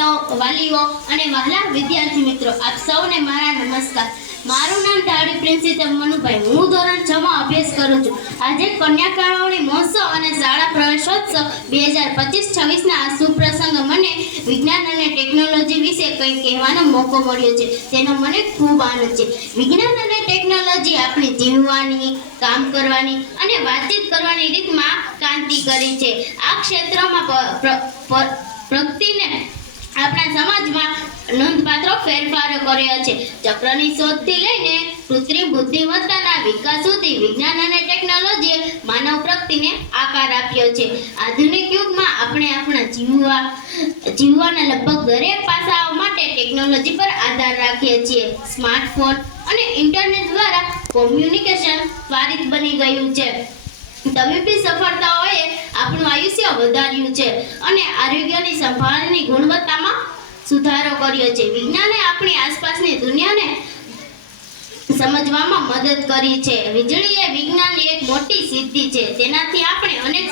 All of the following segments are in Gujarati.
વાલીઓ અને વહાલા વિદ્યાર્થી મિત્રો, આપ સૌને મારા નમસ્કાર. મારું નામ ધાડી પ્રિન્સિપલ મનુભાઈ. હું ધોરણ 6 માં અભ્યાસ કરું છું. આજે કન્યા કેળવણી મહોત્સવ અને શાળા પ્રવેશોત્સવ 2025-26 ના આ શુભ પ્રસંગે મને વિજ્ઞાન અને ટેકનોલોજી વિશે કંઈ કહેવાનો મોકો મળ્યો છે. તેનો મને ખૂબ આનંદ છે. વિજ્ઞાન અને ટેકનોલોજી આપણી જીવવાની, કામ કરવાની અને વાતચીત કરવાની રીતમાં ક્રાંતિ કરી છે. આ ક્ષેત્રમાં પ્રગતિને આપણા સમાજમાં નોંધપાત્ર ફેરફારો કર્યા છે. ચક્રની શોધથી લઈને કૃત્રિમ બુદ્ધિમત્તાના વિકાસ સુધી વિજ્ઞાન અને ટેકનોલોજીએ માનવ પ્રગતિને આકાર આપ્યો છે. આધુનિક યુગમાં આપણે આપણા જીવવાના લગભગ દરેક પાસાઓ માટે ટેકનોલોજી પર આધાર રાખીએ છીએ. સ્માર્ટફોન અને ઇન્ટરનેટ દ્વારા કોમ્યુનિકેશન ત્વરિત બની ગયું છે. તબીબી સફળતાઓએ આપણું આયુષ્ય વધાર્યું છે અને આરોગ્યની સંભાળની ગુણવત્તામાં સુધારો કર્યો છે. વિજ્ઞાને આપણી આસપાસની દુનિયાને સમજવામાં મદદ કરી છે. વીજળી એ વિજ્ઞાનની એક મોટી સિદ્ધિ છે. તેનાથી આપણે અનેક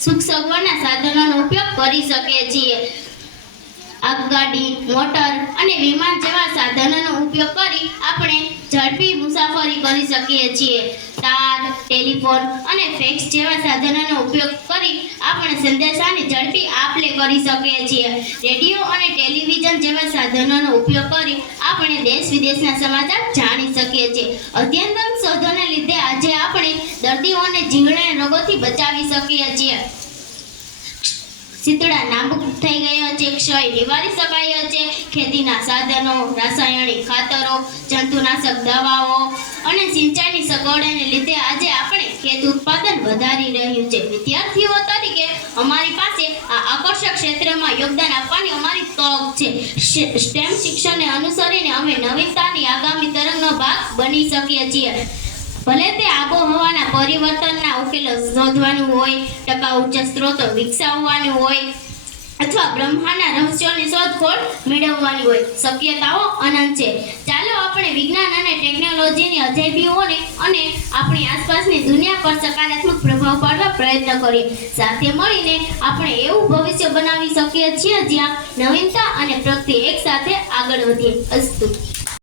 સુખ સગવડના સાધનોનો ઉપયોગ કરી શકીએ છીએ. આગગાડી, મોટર અને વિમાન જેવા સાધનોનો ઉપયોગ કરી આપણે ઝડપી મુસાફરી કરી શકીએ છીએ. તાર, ટેલિફોન અને ફેક્સ જેવા સાધનોનો ઉપયોગ કરી આપણે સંદેશાની ઝડપી આપ-લે કરી શકીએ છીએ. રેડિયો અને ટેલિવિઝન જેવા સાધનોનો ઉપયોગ કરી આપણે દેશ વિદેશના સમાચાર જાણી શકીએ છીએ. અદ્યતન શોધોને લીધે આજે આપણે દર્દીઓને જીવલેણ રોગોથી બચાવી શકીએ છીએ. શીતળા નાબૂદ થઈ ગયો છે, ક્ષય નિવારી શકાયો છે. ખેતીના સાધનો, રાસાયણિક ખાતરો, જંતુનાશક દવાઓ અને સિંચાઈની સગવડોને લીધે આજે આપણે ખેત ઉત્પાદન વધારી રહ્યું છે. વિદ્યાર્થીઓ તરીકે અમારી પાસે આ આકર્ષક ક્ષેત્રમાં યોગદાન આપવાની અમારી તક છે. સ્ટેમ શિક્ષણને અનુસરીને અમે નવીનતાની આગામી તરંગનો ભાગ બની શકીએ છીએ. ભલે તે આબોહવાના પરિવર્તનના ઉકેલો શોધવાનું હોય, ટકાઉ ઉર્જા સ્ત્રોતો વિકસાવવાનું હોય અથવા બ્રહ્માંડના રહસ્યોની શોધખોળ મેળવવાની હોય, શક્યતાઓ અનંત છે. ચાલો આપણે વિજ્ઞાન અને ટેકનોલોજીની અજાયબીઓને અને આપણી આસપાસની દુનિયા પર સકારાત્મક પ્રભાવ પાડવા પ્રયત્ન કરીએ. સાથે મળીને આપણે એવું ભવિષ્ય બનાવી શકીએ છીએ જ્યાં નવીનતા અને પ્રગતિ એકસાથે આગળ વધે. અસ્તુ.